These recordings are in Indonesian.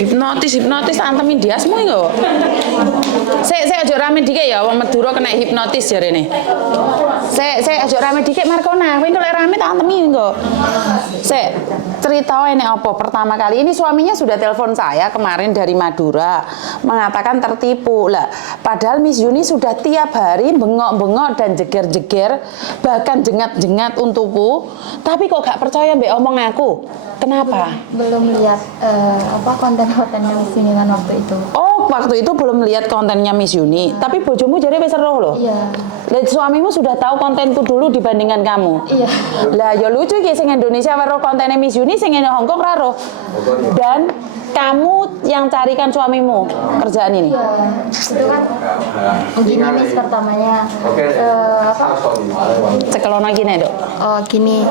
Hipnotis antemi diasmu iku. Saya aja rame dikit ya, wong Madura kena hipnotis jarene. Saya aja rame dikit Markona, kowe kok rame tak antemi engko. Cerita ini apa pertama kali ini suaminya sudah telepon saya kemarin dari Madura mengatakan tertipu lah. Padahal Miss Yuni sudah tiap hari bengok-bengok dan jeger-jeger bahkan jengat-jengat untukku, tapi kok gak percaya mbak omong aku. Kenapa? Belum lihat konten-kontennya Miss Yuni kan waktu itu. Oh, waktu itu belum lihat kontennya Miss Yuni, tapi bojomu jadi wis roh loh. Iya. Dan suamimu sudah tahu kontenku dulu dibandingkan kamu. Iya. Lah ya lucu iki sing Indonesia weruh kontennya Miss Yuni, sing Hong Kong ra roh. Dan kamu yang carikan suamimu kerjaan ini? Iya, itu kan gini Miss pertamanya Cekelona gini dok? Oh gini,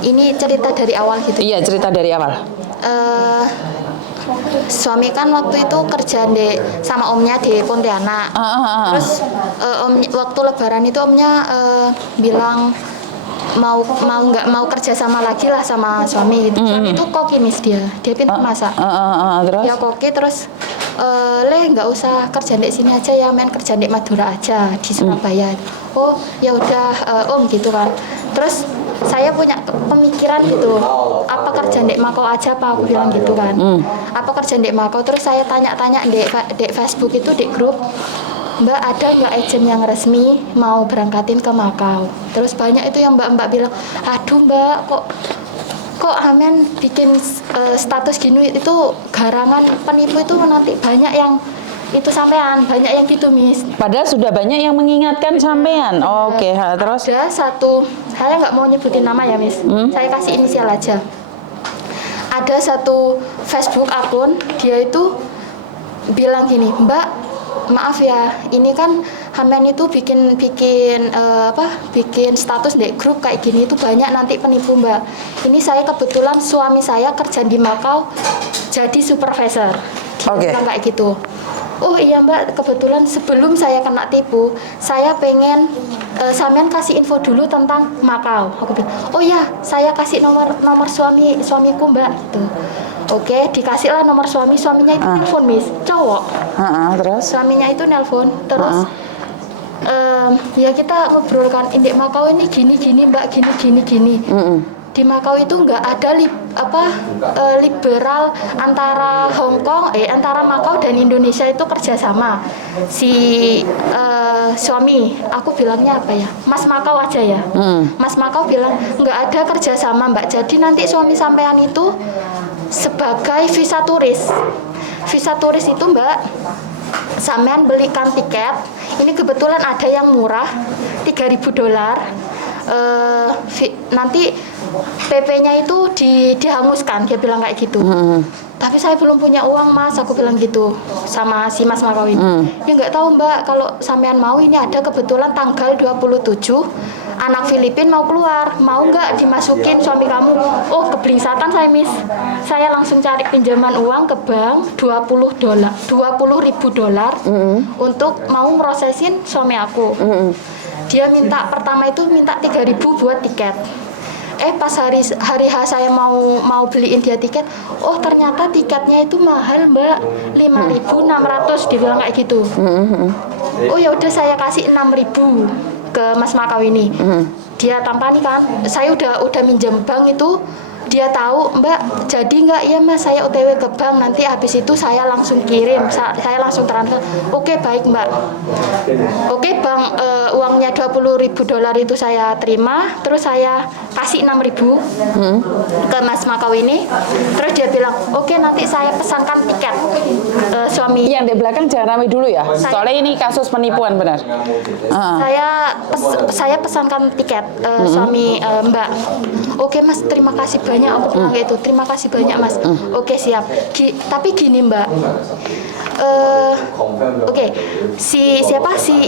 ini cerita dari awal gitu. Iya cerita dari awal. Suami kan waktu itu kerja sama omnya di Pontianak. Terus waktu Lebaran itu omnya bilang nggak mau kerja sama lagi lah sama suami gitu. Suami itu koki Miss, dia pintar masak. Terus? Ya koki terus nggak usah kerja di sini aja ya, main kerja di Madura aja di Surabaya. Oh ya udah om gitu kan. Terus saya punya pemikiran gitu, apa kerja di Makau aja apa, aku bilang gitu kan. Apa kerja di Makau, terus saya tanya-tanya di Facebook itu di grup, Mbak ada nggak agent yang resmi mau berangkatin ke Makau. Terus banyak itu yang mbak-mbak bilang, aduh mbak kok Amen bikin status gini itu garangan penipu itu, nanti banyak yang itu sampean, banyak yang gitu Miss. Padahal sudah banyak yang mengingatkan sampean. Oke, terus? Ada satu, saya nggak mau nyebutin nama ya Miss, saya kasih inisial aja. Ada satu Facebook akun, dia itu bilang gini, Mbak maaf ya, ini kan Hamen itu bikin status di grup kayak gini itu banyak nanti penipu Mbak. Ini saya kebetulan suami saya kerja di Makau jadi supervisor. Dia bilang kayak gitu. Oh iya Mbak, kebetulan sebelum saya kena tipu, saya pengen sampean kasih info dulu tentang Makau. Aku bilang, oh ya, saya kasih nomor suamiku Mbak. Gitu. Oke, dikasihlah nomor suaminya itu nelfon Miss, cowok. Terus? Suaminya itu nelfon, terus ya kita ngobrolkan, Indek Makau ini gini Mbak, gini. Di Makau itu nggak ada liberal antara antara Makau dan Indonesia itu kerjasama. Si suami, aku bilangnya apa ya, Mas Makau aja ya. Mas Makau bilang nggak ada kerjasama Mbak. Jadi nanti suami sampean itu sebagai visa turis. Visa turis itu Mbak, sampean belikan tiket. Ini kebetulan ada yang murah, $3.000. Nanti PP-nya itu dihanguskan, dia bilang kayak gitu. Tapi saya belum punya uang Mas, aku bilang gitu sama si Mas Makau ini. Ya nggak tahu Mbak, kalau sampean mau, ini ada kebetulan tanggal 27 anak Filipin mau keluar, mau nggak dimasukin suami kamu? Oh keblingsatan saya Miss, saya langsung cari pinjaman uang ke bank $20.000 untuk mau merosesin suami aku. Dia minta pertama itu minta 3.000 buat tiket. Pas hari H saya mau beliin dia tiket, oh ternyata tiketnya itu mahal Mbak, 5.600, dibilang kayak gitu. Oh ya udah saya kasih 6.000 ke Mas Makau ini. Dia tampani kan, saya udah minjem bank itu. Dia tahu, Mbak, jadi nggak? Ya Mas, saya OTW ke bank, nanti habis itu saya langsung kirim, saya langsung transfer. Oke, baik Mbak. Oke, bank uangnya $20.000 itu saya terima, terus saya kasih 6.000 ke Mas Makau ini. Terus dia bilang, oke nanti saya pesankan tiket suami. Yang di belakang jangan ramai dulu ya, soalnya ini kasus penipuan benar. Saya pesankan tiket suami Mbak. Oke Mas, terima kasih banyak, aku bilang gitu. Terima kasih banyak Mas. Oke siap. Tapi gini Mbak, si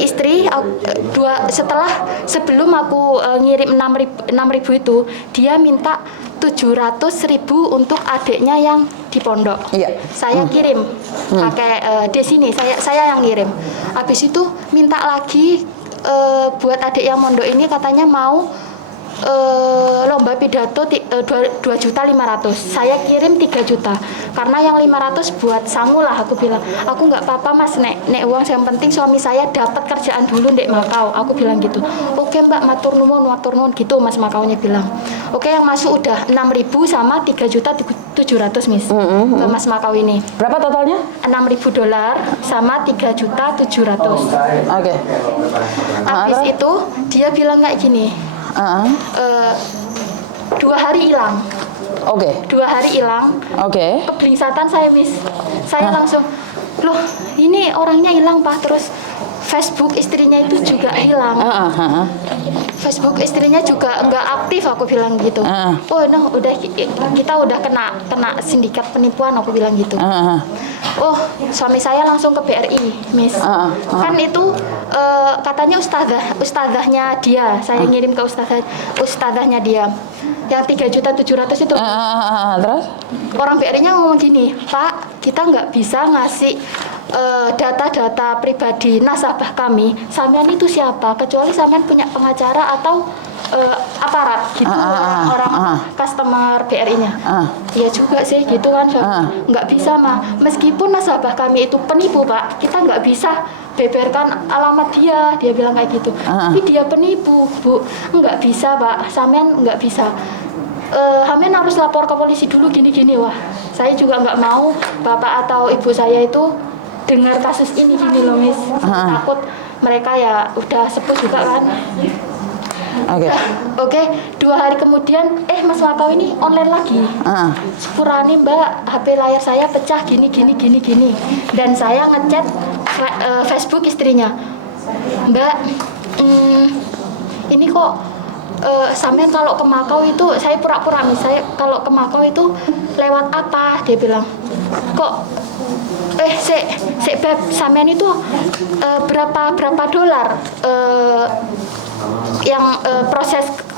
istri sebelum aku ngirim 6.000 itu, dia minta 700.000 untuk adiknya yang di pondok. Saya kirim pakai di sini, saya yang ngirim. Habis itu minta lagi buat adik yang mondok ini, katanya mau lomba pidato 2.500.000. Saya kirim 3 juta. Karena yang 500 buat sangu lah, aku bilang. Aku nggak apa-apa mas, nek uang yang penting suami saya dapat kerjaan dulu ndek Makau. Aku bilang gitu. Oke mbak, matur nuwun gitu mas Makaunya bilang. Oke, yang masuk udah 6.000 sama 3.700.000 Miss. Ke Mas Makau ini. Berapa totalnya? $6.000 sama 3.700.000. Oke. Habis itu dia bilang kayak gini. 2 hari hilang. Oke. 2 hari hilang. Oke. Keblingsatan saya Miss. Saya langsung, loh ini orangnya hilang Pak. Terus Facebook istrinya itu juga hilang. Facebook istrinya juga nggak aktif, aku bilang gitu. Oh no, kita udah kena sindikat penipuan, aku bilang gitu. Oh, suami saya langsung ke BRI, Miss. Kan itu katanya ustadzahnya dia. Saya ngirim ke ustadzahnya dia. Yang 3.700.000 itu. Terus? Orang BRI-nya ngomong gini, Pak, kita nggak bisa ngasih data-data pribadi nasabah kami. Sampean itu siapa? Kecuali sampean punya pengacara atau aparat gitu, orang customer BRI-nya. Iya juga sih gitu kan, nggak bisa mah. Meskipun nasabah kami itu penipu Pak, kita nggak bisa beberkan alamat dia bilang kayak gitu. Tapi dia penipu Bu, nggak bisa Pak, sampean nggak bisa. Sampean harus lapor ke polisi dulu gini-gini. Wah, saya juga nggak mau bapak atau ibu saya itu dengar kasus ini gini loh Miss. Takut mereka ya udah sepuh juga kan. Oke, 2 hari kemudian Mas Makau ini online lagi. Sepurane Mbak, HP layar saya pecah gini. Dan saya ngechat Facebook istrinya. Mbak, ini kok sampean kalau ke Makau itu, saya pura-pura nih, saya kalau ke Makau itu lewat apa? Dia bilang, kok sek Beb, sampean itu berapa dolar yang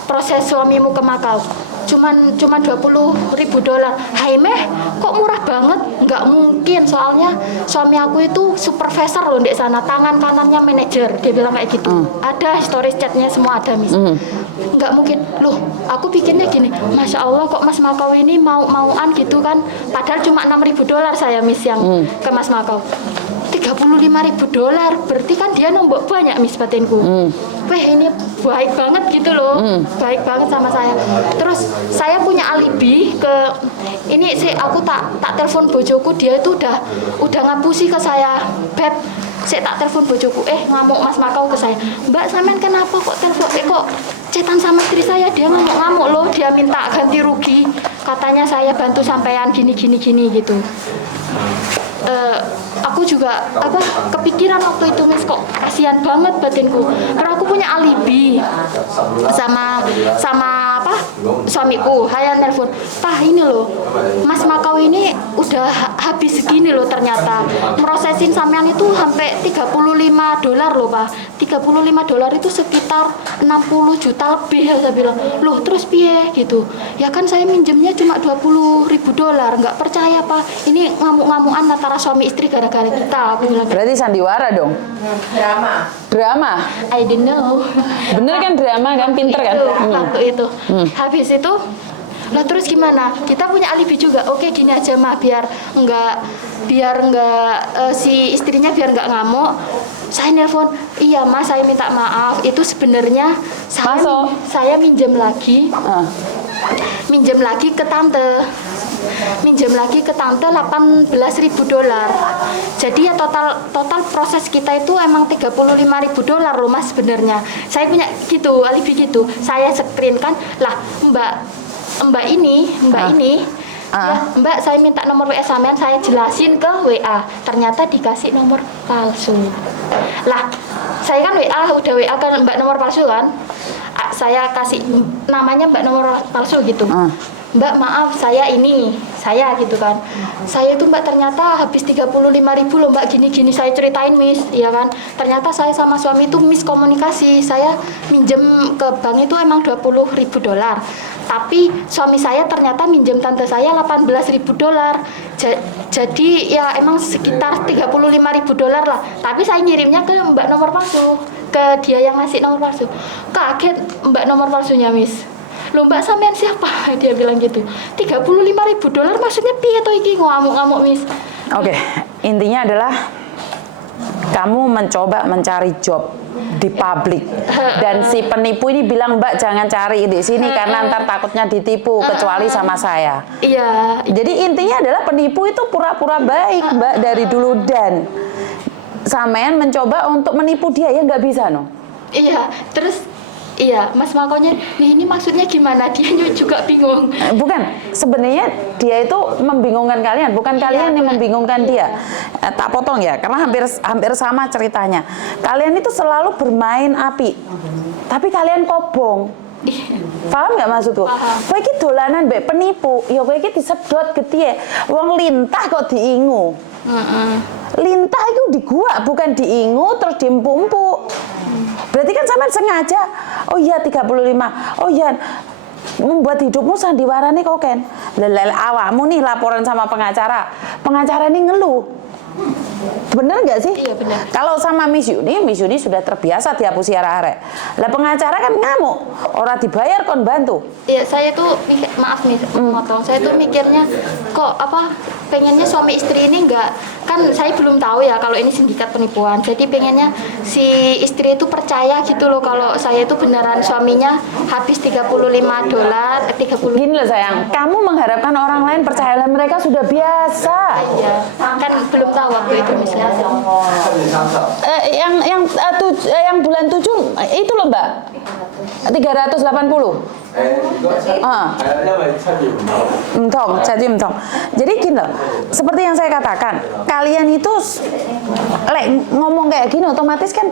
proses suamimu ke Makau? Cuman $20.000. Hai meh, kok murah banget? Nggak mungkin, soalnya suami aku itu supervisor loh di sana, tangan kanannya manajer. Dia bilang kayak gitu. Ada stories chatnya semua ada Miss. Nggak mungkin. Loh, aku pikirnya gini, Masya Allah kok Mas Makau ini mau-mauan gitu kan. Padahal cuma $6.000 saya Miss yang ke Mas Makau. $35.000, berarti kan dia nombok banyak Miss batinku. Wah ini baik banget gitu loh, baik banget sama saya. Terus saya punya alibi ke ini sih, aku tak telepon bojoku, dia itu udah ngapusi ke saya, Beb. Saya tak telepon bojoku, ngamuk Mas Makau ke saya, Mbak sampean kenapa kok telepon, kok cetan sama istri saya, dia ngamuk loh, dia minta ganti rugi, katanya saya bantu sampean gini gitu. Aku juga kepikiran waktu itu Miss, kok kasihan banget batinku. Karena aku punya alibi sama suamiku. Saya nelpon, Pak ini loh, Mas Makau ini udah habis segini loh ternyata. Prosesin sampean itu sampai $35 loh Pak. $35 itu sekitar 60 juta lebih ya, saya bilang. Loh terus piye gitu. Ya kan saya minjemnya cuma $20.000, nggak percaya Pak. Ini ngamuk-ngamukan antara suami istri gara-gara kita, aku bilang. Berarti sandiwara dong? Drama? I don't know. Bener kan drama kan, pinter kan? Waktu itu. Habis itu, lah terus gimana? Kita punya alibi juga. Oke gini aja mah, biar enggak si istrinya biar enggak ngamuk. Saya nelpon, iya Mas, saya minta maaf. Itu sebenarnya saya minjem lagi ke tante. Minjem lagi ke tante $18.000. Jadi ya total proses kita itu emang $35.000 loh Mas sebenarnya. Saya punya gitu, alibi gitu. Saya screen kan, lah Mbak ini ya, Mbak saya minta nomor WA sampean, saya jelasin ke WA, ternyata dikasih nomor palsu. Lah saya kan udah WA kan Mbak nomor palsu kan, saya kasih namanya Mbak nomor palsu gitu. Mbak maaf saya gitu kan, saya itu Mbak ternyata habis $35.000 loh Mbak, gini saya ceritain Miss, ya kan, ternyata saya sama suami itu miskomunikasi. Saya minjem ke bank itu emang $20.000, tapi suami saya ternyata minjem tante saya $18.000. Jadi ya emang sekitar $35.000 lah, tapi saya ngirimnya ke Mbak nomor palsu, ke dia yang ngasih nomor palsu. Kaget Mbak nomor palsunya, Miss. Loh Mbak sampean siapa? Dia bilang gitu. $35.000 maksudnya piye to iki, ngamuk-ngamuk, Miss. Oke, intinya adalah kamu mencoba mencari job di publik dan si penipu ini bilang Mbak jangan cari di sini karena ntar takutnya ditipu kecuali sama saya. Iya. Jadi intinya adalah penipu itu pura-pura baik Mbak dari dulu dan sampean mencoba untuk menipu dia ya nggak bisa no. Iya, terus iya, Mas Makonya, ini maksudnya gimana? Dia juga bingung. Bukan, sebenarnya dia itu membingungkan kalian, bukan kalian yang membingungkan dia. Tak potong ya, karena hampir sama ceritanya. Kalian itu selalu bermain api, tapi kalian kobong. Paham nggak maksudku? Kowe iki dolanan mbek penipu, ya kowe iki disedot getihe. Wong lintah kok diingu. Lintah itu di gua, bukan diingu terus diempuk-empuk. Berarti kan sampean sengaja. Oh iya 35. Oh iya membuat hidupmu sandiwara nih koken. Lelel awakmu nih laporan sama pengacara. Pengacara ini ngeluh. Bener nggak sih? Iya benar. Kalau sama Miss Yuni sudah terbiasa dihapusi arek-arek. Lah pengacara kan ngamuk, orang dibayar kon bantu. Iya, saya tuh maaf nih motong. Saya tuh mikirnya kok pengennya suami istri ini enggak, kan saya belum tahu ya kalau ini sindikat penipuan. Jadi pengennya si istri itu percaya gitu loh kalau saya itu beneran suaminya habis $35, 30. Gini loh sayang, kamu mengharapkan orang lain percaya, mereka sudah biasa. Iya, kan belum tahu waktu itu misalnya. Yang bulan 7 itu loh Mbak, 380. Jadi gini loh, seperti yang saya katakan, kalian itu ngomong kayak gini otomatis kan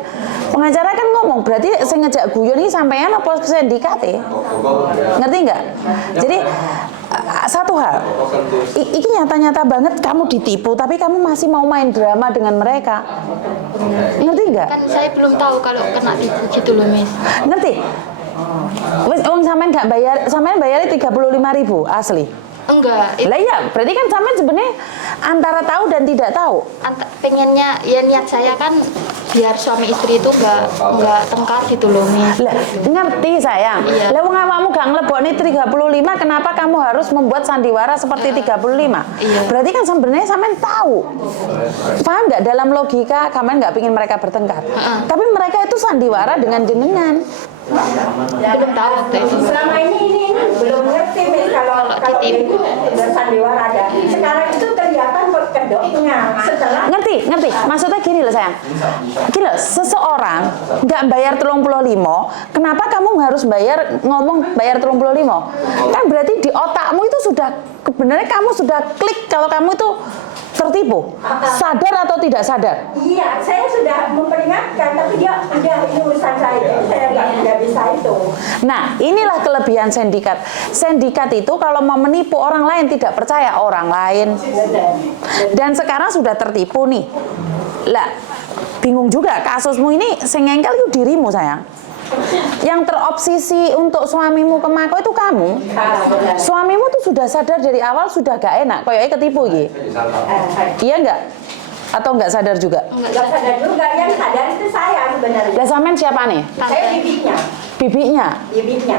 pengacara kan ngomong, berarti saya ngejak guyon ini sampean apa sindikat ya? Ngerti nggak? Jadi satu hal, ini nyata-nyata banget kamu ditipu, tapi kamu masih mau main drama dengan mereka. Ngerti nggak? Kan saya belum tahu kalau kena tipu gitu loh, Miss. Ngerti? Wes wong sampean nggak bayar, sampean bayarnya 35.000 asli. Enggak. Lah iya, berarti kan sampean sebenarnya antara tahu dan tidak tahu. Pengennya ya niat saya kan biar suami istri itu enggak tengkar gitu loh, Miss. Lah, ngerti sayang. Iya. Lah wong awakmu gak nglebokne 35, kenapa kamu harus membuat sandiwara seperti 35? Iya. Berarti kan sebenarnya sampean tahu. Paham nggak dalam logika kamu nggak pingin mereka bertengkar. Tapi mereka itu sandiwara dengan jenengan. Belum tahu waktu itu. Selama ini belum ngerti Miss, kalau itu bersandiwara ada. Sekarang itu kelihatan kedoknya. Setelah Ngerti? Maksudnya gini loh sayang. Gini loh, seseorang nggak bayar 35, kenapa kamu harus ngomong bayar 35? Kan berarti di otakmu itu sudah, sebenarnya kamu sudah klik kalau kamu itu tertipu. Sadar atau tidak sadar? iya, saya sudah memperingatkan, tapi dia udah ini urusan saya, saya nggak bisa itu. Nah, inilah kelebihan sindikat. Sindikat itu kalau mau menipu orang lain tidak percaya orang lain. Dan sekarang sudah tertipu nih. Lah, bingung juga kasusmu ini sing ngengkel itu dirimu sayang. Yang terobsesi untuk suamimu ke Mako itu kamu. Suamimu tuh sudah sadar dari awal sudah gak enak, kayaknya ketipu gitu. Iya enggak? Atau enggak sadar juga? Nggak sadar juga, yang sadar itu saya sebenarnya. Lah sampean siapa nih? Saya bibinya. Bibinya.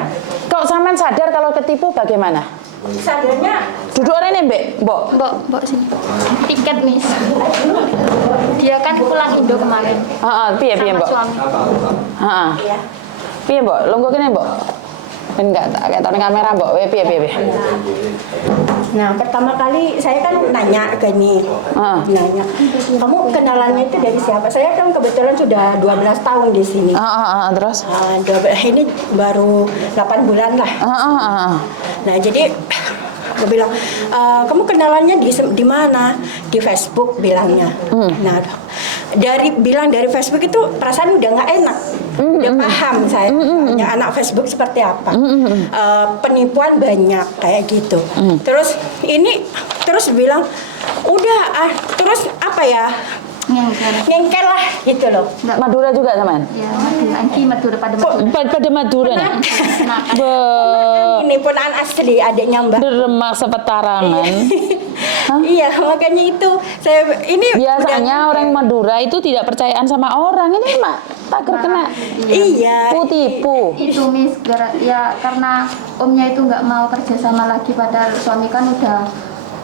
Kok sampean sadar kalau ketipu bagaimana? Sadarnya Duduk rene, Mbok. Mbok sini. Tiket, Miss. Dia kan pulang Indo kemarin. Piye Sama Mbok? suami. Heeh. ya. Piye Mbok? Lungguh kene Mbok. Ben enggak tak ketone kamera Mbok. Piye. Nah, pertama kali saya kan nanya ke ini. Nanya, kamu kenalannya itu dari siapa? Saya kan kebetulan sudah 12 tahun di sini. Terus? Ini baru 8 bulan lah. Nah, jadi aku bilang, kamu kenalannya di mana? Di Facebook bilangnya. Nah, dari Facebook itu perasaan udah nggak enak. Udah paham saya, anak Facebook seperti apa. Penipuan banyak kayak gitu. Terus bilang, udah terus apa ya? Ngengkel lah gitu loh. Madura juga teman? Ya, Madura pada Madura. Pada Madura nih. Ini punaan asli adiknya Mbak. Deremak sepetarangan. Iya, makanya itu saya ini biasanya orang Madura itu tidak percayaan sama orang. Ini takut kena Iya. tipu. Itu Miss, ya karena omnya itu nggak mau kerja sama lagi, padahal suami kan udah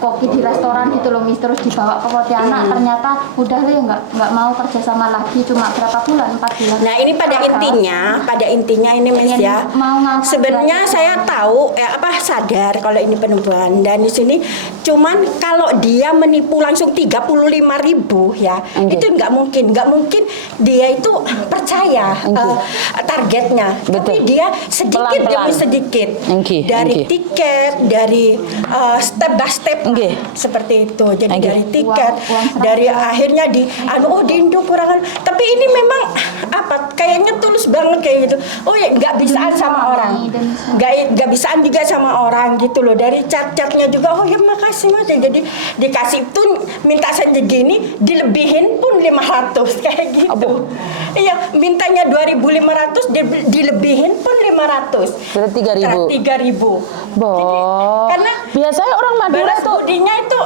koki di restoran gitu loh Miss, terus dibawa ke Pontianak, ternyata udah deh nggak mau kerja sama lagi, cuma berapa bulan, 4 bulan. Nah ini pada intinya ini Miss ya. Mau ngangkat Sebenarnya derajat. saya tahu sadar kalau ini penipuan, dan di sini cuman kalau dia menipu langsung 35.000 ya, itu nggak mungkin dia itu percaya targetnya. Tapi dia sedikit Pelan-pelan. demi sedikit Oke. dari tiket, dari step by step seperti itu. Jadi Oke. dari tiket, Uang dari akhirnya di di Indo kurang. Tapi ini memang kayaknya tulus banget kayak gitu. Oh ya nggak bisaan sama orang, nggak bisaan juga sama orang gitu loh. Dari cat-catnya juga, oh ya makasih mas. Jadi dikasih pun minta segini, dilebihin pun 500 kayak gitu. Iya, mintanya 2.500, dilebihin pun 500. Berarti 3.000. Karena Biasanya orang Madura balas itu budinya itu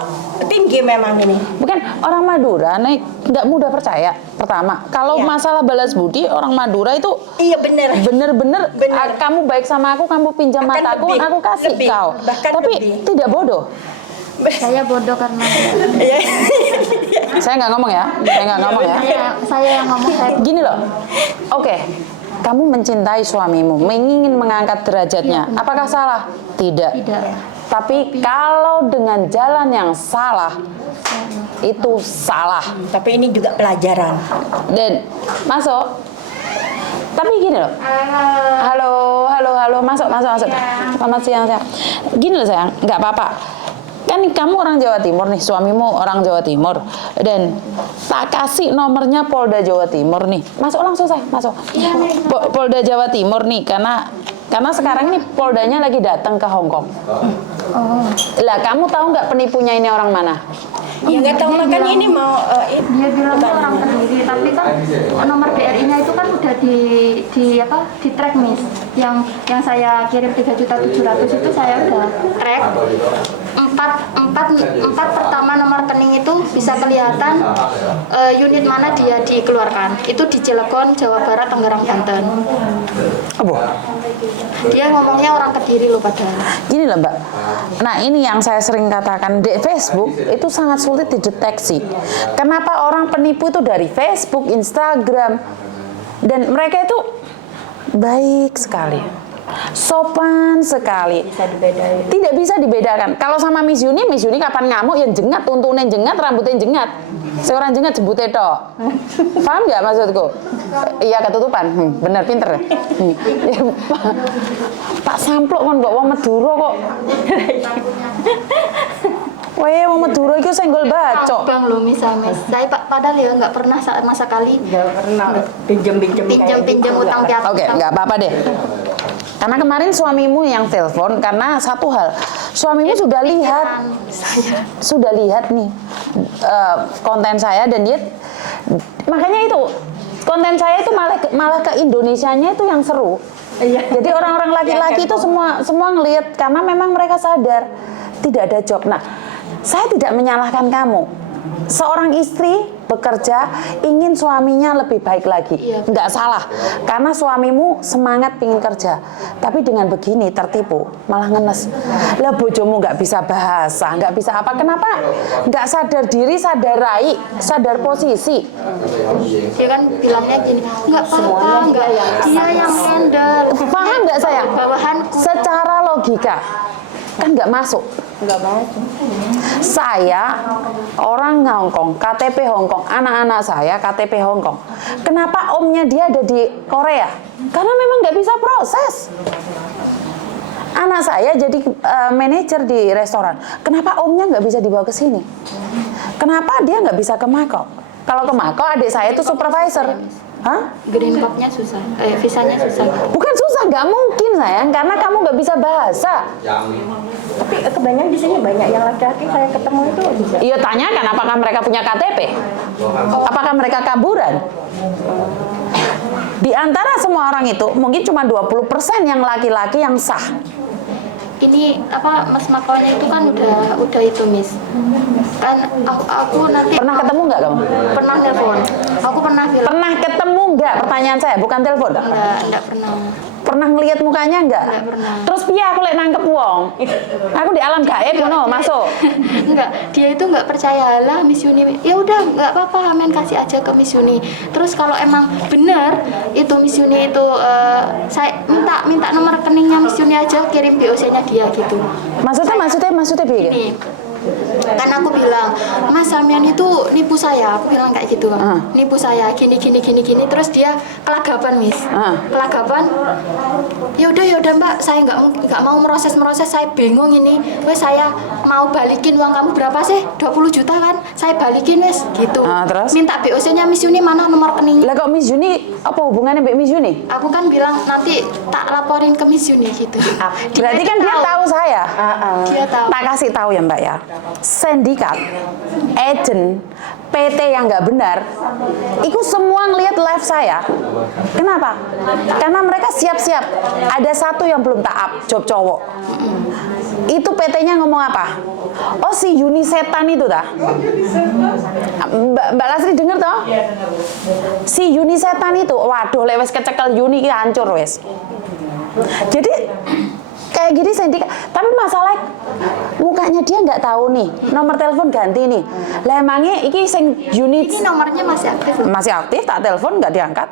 tinggi memang ini. bukan orang Madura nggak mudah percaya. Pertama, kalau Iya. masalah balas budi orang Madura itu Iya bener. bener-bener Bener. kamu baik sama aku, kamu pinjam Akan mataku, lebih, aku kasih lebih, kau. bahkan Tapi lebih. tidak bodoh. Saya bodoh karena Iya. Saya nggak ngomong ya, saya nggak ngomong ya. saya yang ngomong, saya Gini loh, oke, kamu mencintai suamimu, ingin mengangkat derajatnya. Apakah salah? Tidak. tidak. Tapi kalau dengan jalan yang salah, itu salah. Tapi ini juga pelajaran. Dan masuk. Tapi gini loh. Halo, masuk. Selamat siang. Gini loh sayang, nggak apa-apa. Kan kamu orang Jawa Timur nih, suamimu orang Jawa Timur, dan tak kasih nomornya Polda Jawa Timur nih. Masuk langsung saya, masuk. Polda Jawa Timur nih, karena sekarang ini Poldanya lagi datang ke Hong Kong. Oh, Lah, kamu tahu nggak penipunya ini orang mana? Ya nggak tahu Dia makanya bilang- ini mau dia bilangnya orang Kediri, tapi kan nomor BRI-nya itu kan udah di track Miss. Yang saya kirim 3.700.000 itu saya udah track. Empat pertama nomor rekening itu bisa kelihatan unit mana dia dikeluarkan. Itu di Cilegon, Jawa Barat, Tangerang, Banten. Dia ngomongnya orang Kediri loh padahal. Gini loh Mbak, nah ini yang saya sering katakan, di Facebook itu sangat sulit dideteksi. Kenapa orang penipu itu dari Facebook, Instagram, dan mereka itu baik sekali, sopan sekali, tidak bisa dibedakan. Kalau sama Miss Yuni kapan ngamuk yang jengat, tuntunin jengat, rambutnya jengat, seorang jengat jembute tok. Paham nggak maksudku? Iya, ketutupan. Bener, pinter. Ya, Pak Sampluk kan mbok wong Madura kok. Weh, wong Madura itu senggol bacok. Bang lo misalnya, saya padahal ya nggak pernah sama sekali pinjam pinjam utang piatu. Oke, nggak apa-apa deh. Karena kemarin suamimu yang telepon karena satu hal, suamimu sudah lihat nih konten saya, dan dia makanya itu konten saya itu malah ke Indonesianya itu yang seru. Jadi orang-orang laki-laki itu semua ngelihat, karena memang mereka sadar tidak ada job. Nah, saya tidak menyalahkan kamu. Seorang istri bekerja ingin suaminya lebih baik lagi, nggak salah, karena suamimu semangat pingin kerja, tapi dengan begini tertipu malah ngenes. Lah bojomu nggak bisa bahasa, nggak bisa apa, kenapa nggak sadar diri, sadar rai, sadar posisi? Dia kan bilangnya gini, nggak apa-apa, nggak dia yang handle. Paham nggak sayang? Bawahanku. Secara logika kan nggak masuk. Saya orang Hongkong, KTP Hongkong, anak-anak saya KTP Hongkong. Kenapa omnya dia ada di Korea? Karena memang nggak bisa proses. Anak saya jadi manajer di restoran. Kenapa omnya nggak bisa dibawa ke sini? Kenapa dia nggak bisa ke Makau? Kalau ke Makau, adik saya itu supervisor. Hah? Green card-nya susah, visanya susah. Bukan susah, nggak mungkin sayang, karena kamu nggak bisa bahasa. Tapi kebanyakan di sini banyak yang laki-laki saya ketemu itu juga. Iya, tanyakan apakah mereka punya KTP? Apakah mereka kaburan? Di antara semua orang itu mungkin cuma 20% yang laki-laki yang sah. Ini Mas Makonya itu kan udah itu Miss. Kan aku nanti Pernah ketemu nggak kamu? pernah nelpon. Aku pernah bilang Pernah ketemu enggak? Pertanyaan saya, bukan telepon. Enggak pernah. Pernah ngelihat mukanya enggak? Enggak pernah. Terus piye aku lek nangkep wong? Aku di alam gaib ngono, masuk. Enggak, dia itu enggak percaya lah Miss Yuni. Ya udah, enggak apa-apa, amen kasih aja ke Miss Yuni. Terus kalau emang benar itu Miss Yuni itu saya minta nomor rekeningnya Miss Yuni aja, kirim BOC-nya dia gitu. Maksudnya piye? Nih, kan aku bilang, Mas Samian itu nipu saya, aku bilang kayak gitu kan, nipu saya gini, terus dia kelagapan Miss, kelagapan, ya udah Mbak, saya nggak mau meroses, saya bingung ini, wes saya mau balikin uang kamu berapa sih, 20 juta kan, saya balikin wes, gitu, Terus? minta BOC-nya Miss Yuni, mana nomor rekeningnya? Lah kok Miss Yuni, apa hubungannya Mbak Miss Yuni? Aku kan bilang nanti tak laporin ke Miss Yuni gitu. Berarti kan dia tahu saya. Dia tahu. Tak kasih tahu ya Mbak ya. Sindikat, agent, PT yang nggak benar, itu semua ngelihat live saya. Kenapa? Karena mereka siap-siap. Ada satu yang belum taat, job cowok. Itu PT-nya ngomong apa? Oh si Yuni setan itu dah. Mbak Lasri denger toh? Si Yuni setan itu, waduh lewes kecekel Yuni ki hancur wes. Jadi kayak gini sindikat, tapi masalah mukanya dia nggak tahu nih, nomor telepon ganti nih. Lah emangnya iki sing Yuni Ini nomornya masih aktif loh. masih aktif, tak telepon nggak diangkat.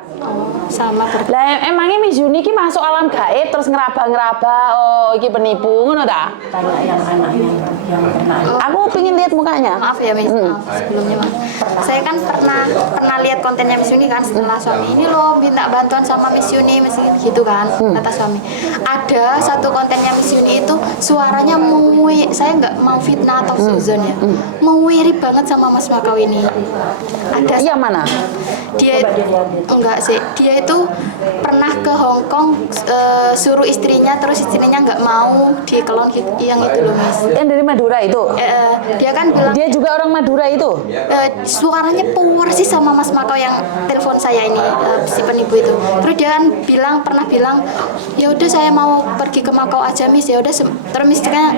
Sama berarti. Lah emangnya Miss Yuni ki masuk alam gaib terus ngeraba-ngeraba, oh iki penipu ngono ta? Tanya yang anaknya yang pernah. Aku pingin lihat mukanya. Maaf ya Miss, maaf sebelumnya maaf. Saya kan pernah lihat kontennya Miss Yuni kan setelah suami ini loh minta bantuan sama Miss Yuni, gitu kan kata suami. Ada satu kontennya Miss Yuni itu suaranya saya nggak mau fitnah atau suzon ya, mirip banget sama Mas Makau ini. Ada Iya mana? dia enggak sih, dia itu pernah ke Hong Kong suruh istrinya, terus istrinya nggak mau dikelon gitu, yang itu loh Miss. Yang dari Madura itu? Dia kan bilang Dia juga orang Madura itu? suaranya power sih sama Mas Makau yang telepon saya ini, si penipu itu. Terus dia kan pernah bilang ya udah saya mau pergi ke Makau aja Miss, ya udah terus istrinya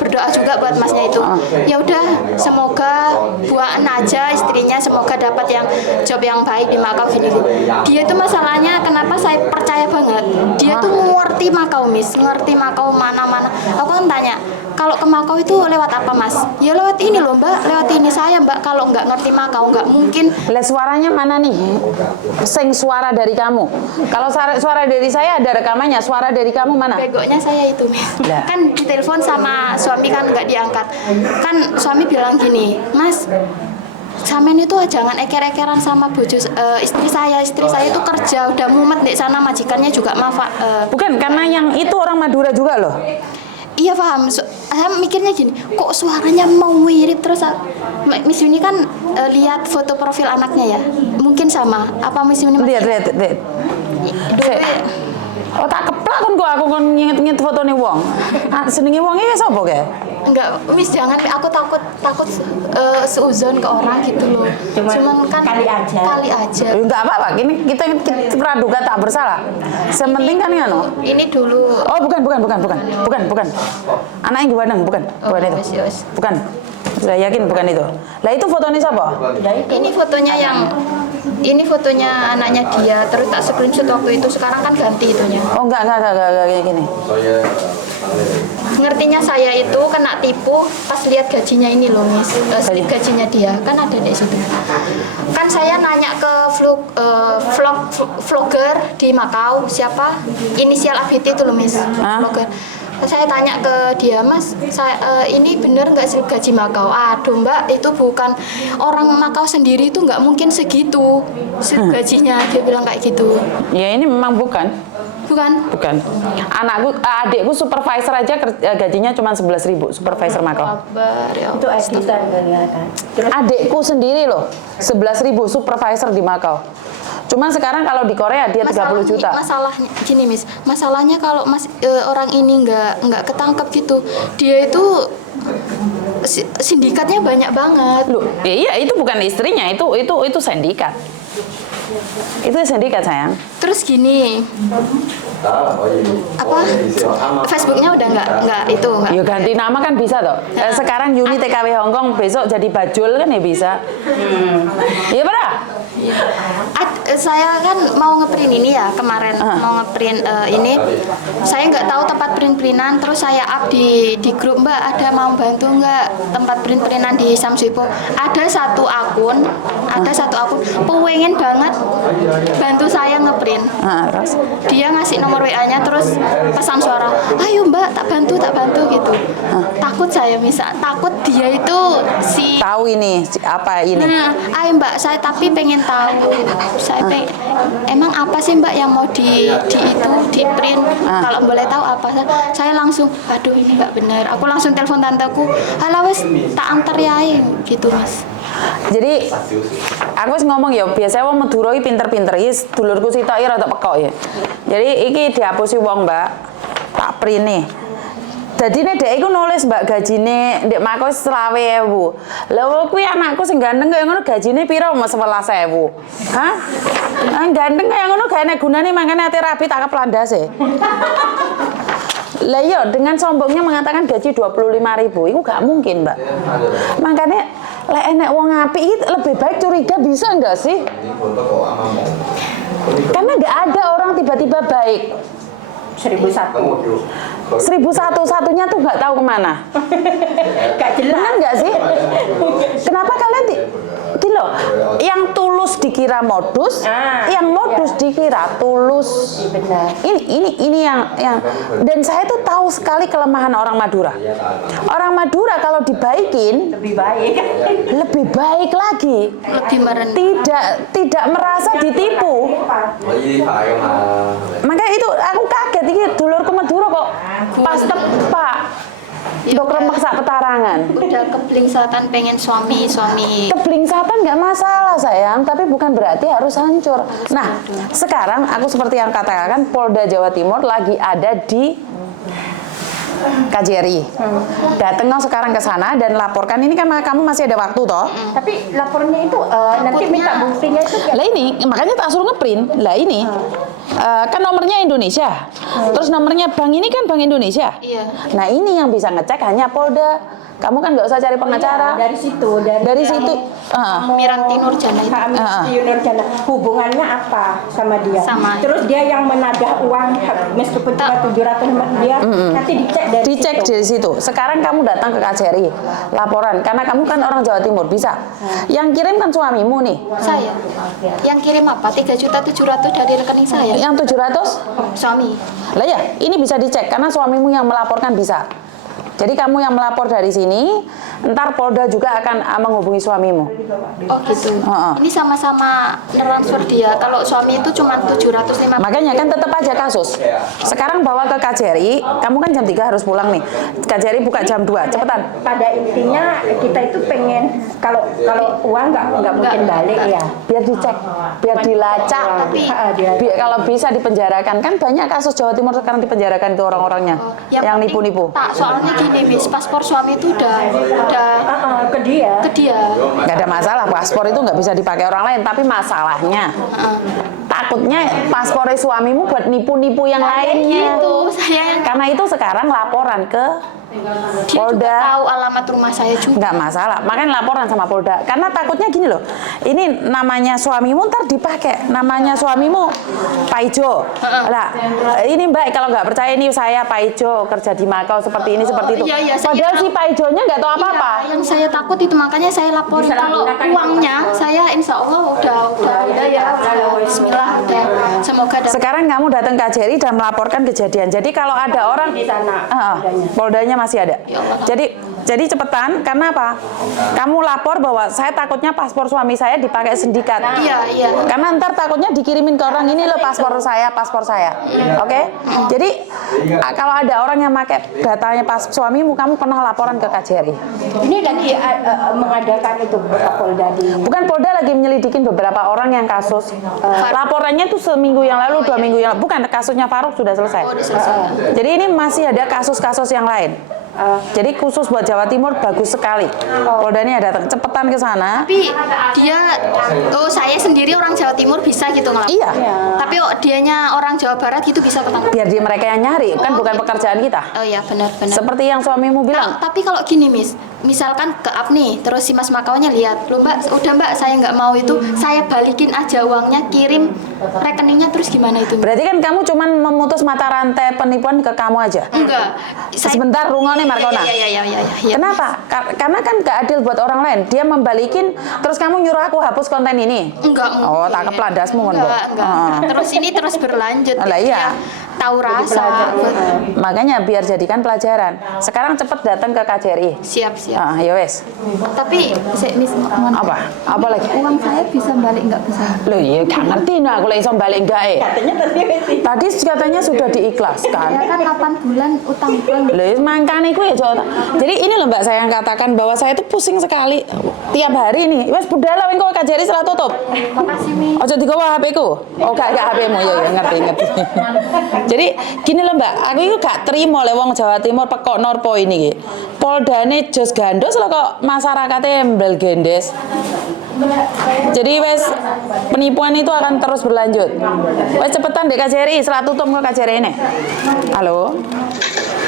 berdoa juga buat masnya itu. Ya udah semoga buaan aja istrinya, semoga dapat yang job yang baik di Makau gini. Dia itu masalahnya kenapa saya percaya banget. Dia tuh ngerti Makau Miss, ngerti Makau mana-mana. Aku kan tanya, kalau ke Makau itu lewat apa Mas? Ya lewat ini loh Mbak, lewat ini saya Mbak. Kalau nggak ngerti Makau nggak mungkin. Lah suaranya mana nih? Sing suara dari kamu. Kalau suara dari saya ada rekamannya, suara dari kamu mana? Begoknya saya itu Lah. kan ditelepon sama suami kan nggak diangkat. Kan suami bilang gini, Mas, Samen itu jangan eker-ekeran sama istri saya itu kerja udah mumet di sana, majikannya juga Bukan, karena yang itu orang Madura juga loh. Iya paham. Saya mikirnya gini, kok suaranya mau mirip terus. Miss Yuni kan lihat foto profil anaknya ya, mungkin sama. Apa Miss Yuni? Lihat. Oh tak keplak kan aku kon nginget-nginget fotone wong. Senenge wong iki sapa ge? Enggak, Miss jangan, aku takut seuzon ke orang gitu loh. Cuman kan kali aja. Enggak apa-apa, ini kita praduga tak bersalah. Sementing kan ngono. Ini dulu. Oh, bukan. Anaknya gimana? Bukan itu. Yes. Bukan. Sudah yakin bukan itu. Lah itu fotonya siapa? Ini fotonya anaknya dia, terus tak screenshot waktu itu, sekarang kan ganti itunya. Oh, enggak kayak gini. Ngertinya saya itu kena tipu pas lihat gajinya ini loh Miss, slip gajinya dia kan ada di situ. Kan saya nanya ke vlogger di Makau, siapa inisial ABT itu loh Miss, vlogger. Saya tanya ke dia, Mas, ini bener nggak slip gaji Makau? Aduh Mbak, itu bukan orang Makau sendiri itu nggak mungkin segitu slip gajinya, dia bilang kayak gitu. Ya ini memang bukan. Adikku supervisor aja gajinya cuma 11.000, supervisor Makau. Itu editan kan. Terus Adikku sendiri loh, 11.000 supervisor di Makau. Cuman sekarang kalau di Korea dia 30 juta. Masalahnya gini Miss, masalahnya kalau orang ini nggak ketangkep gitu, dia itu sindikatnya banyak banget. Loh, iya itu bukan istrinya, itu sindikat. Itu sindikat sayang. Terus gini, apa Facebooknya udah nggak itu nggak. Ya ganti nama kan bisa toh. Sekarang Yuni TKW Hongkong, besok jadi Bajul kan ya bisa. Iya benar. Saya kan mau ngeprint ini ya kemarin mau ngeprint ini. Saya nggak tahu tempat print-printan, terus saya up di grup, Mbak ada mau bantu nggak tempat print-printan di Samswipo. Ada satu akun pengen banget bantu saya ngeprint. Terus Dia ngasih nomor WA-nya, terus pesan suara, ayo Mbak tak bantu gitu. Takut saya takut dia itu tahu ini apa ini? ayo Mbak saya tapi pengen tahu. Emang apa sih Mbak yang mau di print? Kalau boleh tahu apa? Saya langsung, aduh ini Mbak bener. Aku langsung telepon tanteku, halo wes tak antar ya gitu Mas. Jadi aku wis ngomong ya, biasanya wong Madura iki pinter-pinter iki dulurku sitok iki rada pekok ya. Jadi iki dihapusi wong, Mbak. Tak prine. Dadine dhek iku nulis Mbak gajine ndek mako 20.000. Lha kuwi anakku sing ganteng kaya ngono gajine piro? 11.000. Hah? Ganteng kaya ngono gak enek gunane mangkane ati rabi tak keplandase. Lah iya dengan sombongnya mengatakan gaji 25.000 itu gak mungkin, Mbak. Makanya lek enek wong apik iki lebih baik curiga bisa enggak sih? Karena nggak ada orang tiba-tiba baik. 1001. 1001 satunya tuh nggak tahu kemana. Gak jelas. Benar nggak sih? Kenapa kalian gini loh, yang tulus dikira modus, yang modus dikira tulus. Benar. Ini yang dan saya tuh tahu sekali kelemahan orang Madura. Orang Madura kalau dibaikin lebih baik lagi. Lebih merendah. Tidak merasa ditipu. Makanya itu aku kaget iki dulurku Madura kok pas tepak. Dokter maksa petarangan. Udah keblingsatan pengen suami. Keblingsatan nggak masalah sayang, tapi bukan berarti harus hancur. Nah, sekarang aku seperti yang katakan, Polda Jawa Timur lagi ada di KJRI. Datang sekarang ke sana dan laporkan. Ini kan kamu masih ada waktu toh. Tapi lapornya itu nanti minta buktinya itu. Lah ini makanya tak suruh ngeprint. Lah ini kan nomornya Indonesia. Terus nomornya bank ini kan Bank Indonesia. Iya. Nah ini yang bisa ngecek hanya Polda. Kamu kan nggak usah cari pengacara. Dari situ. Miranti Nurjana itu. Miranti Nurjana. Hubungannya apa sama dia? Sama. Terus dia yang menadah uang meskipun cuma 700 dia nanti dicek dari situ. Sekarang kamu datang ke KJRI, laporan karena kamu kan orang Jawa Timur bisa. Yang kirim kan suamimu nih. Saya. Yang kirim apa? 3.700.000 dari rekening saya. Yang 700? Suami. Lah ya, ini bisa dicek karena suamimu yang melaporkan bisa. Jadi kamu yang melapor dari sini, ntar Polda juga akan menghubungi suamimu. Oh gitu. Ini sama-sama transfer dia. Kalau suami itu cuma 750. Makanya kan tetap aja kasus. Sekarang bawa ke KJRI, kamu kan jam 3 harus pulang nih. KJRI buka jam 2, cepetan. Pada intinya kita itu pengen kalau uang nggak mungkin balik ya. Biar dicek, biar dilacak. Biar kalau bisa dipenjarakan. Kan banyak kasus Jawa Timur sekarang dipenjarakan itu orang-orangnya yang nipu-nipu. Soalnya gini, Miss, paspor suami itu udah ke dia. Nggak ada masalah, paspor itu nggak bisa dipakai orang lain, tapi masalahnya takutnya paspor suamimu buat nipu-nipu yang lainnya. Itu saya. Karena itu sekarang laporan ke Dia Polda. juga tahu alamat rumah saya juga. Nggak masalah, makanya laporan sama Polda. Karena takutnya gini loh, ini namanya suamimu ntar dipakai, namanya suamimu Pak Ijo. Lah, ini Mbak kalau nggak percaya ini saya Pak Ijo kerja di Makau seperti ini seperti itu. Iya, Padahal si Pak Ijonya nggak tahu apa-apa. Iya, yang saya takut itu makanya saya laporin. Kalau uangnya saya insya Allah udah ya. Bismillah udah. Semoga dapat. Sekarang kamu datang ke KJRI dan melaporkan kejadian. Jadi kalau ada orang Di sana. Poldanya masih ada. Jadi cepetan, karena apa? Kamu lapor bahwa saya takutnya paspor suami saya dipakai sindikat. Iya. Karena ntar takutnya dikirimin ke orang ini loh paspor saya. Oke? Jadi kalau ada orang yang pakai datanya pas suamimu, kamu pernah laporan ke KJRI. Ini lagi mengadakan itu Polda di. Bukan Polda lagi menyelidikin beberapa orang yang kasus. Laporannya tuh seminggu yang lalu, 2 minggu yang lalu. Bukan, kasusnya Faruk sudah selesai. Oh, udah selesai. Jadi ini masih ada kasus-kasus yang lain. Jadi khusus buat Jawa Timur bagus sekali. Polda ini datang cepetan ke sana. Tapi dia, saya sendiri orang Jawa Timur bisa gitu ngelakuin. Iya. Tapi dianya orang Jawa Barat gitu bisa ketangkap. Biar dia mereka yang nyari, kan bukan pekerjaan kita. Oh iya benar-benar. Seperti yang suamimu bilang. Tapi kalau gini Miss, misalkan ke up nih, terus si Mas Makaunya lihat, loh Mbak, udah Mbak saya nggak mau itu, saya balikin aja uangnya, kirim rekeningnya, terus gimana itu? Berarti kan kamu cuman memutus mata rantai penipuan ke kamu aja. Enggak. Sebentar rungone Markona. Iya. Kenapa? Karena kan gak adil buat orang lain. Dia membalikin, terus kamu nyuruh aku hapus konten ini. Enggak. Oh, tak kepladasmu kan, Enggak. Terus ini terus berlanjut. Lah iya. Tahu rasa. Makanya biar jadikan pelajaran. Sekarang cepet datang ke KJRI. Siap. Ya wes. Tapi Miss, Apa lagi? uang saya bisa balik nggak bisa? Loh iya gak ngerti nah aku iso balik enggak Tadi katanya sudah diikhlaskan. Ya kan 8 bulan utang bank. Loh mangkane ku ya Jawa. Jadi ini loh Mbak saya yang katakan bahwa saya itu pusing sekali tiap hari nih. Wes budala engko KJRI setelah tutup. Makasih Mi. Ojo digawa HP ku. Oh gak HP-mu ya ngerti. Jadi gini loh Mbak, aku itu gak terima oleh wong Jawa Timur pekok norpo ini. Poldane jos gandos loh kok masyarakatnya embel gendes. Jadi wes penipuan itu akan terus berlanjut. Wes cepetan dek KJRI setelah tutup ke KJRI ini. Halo.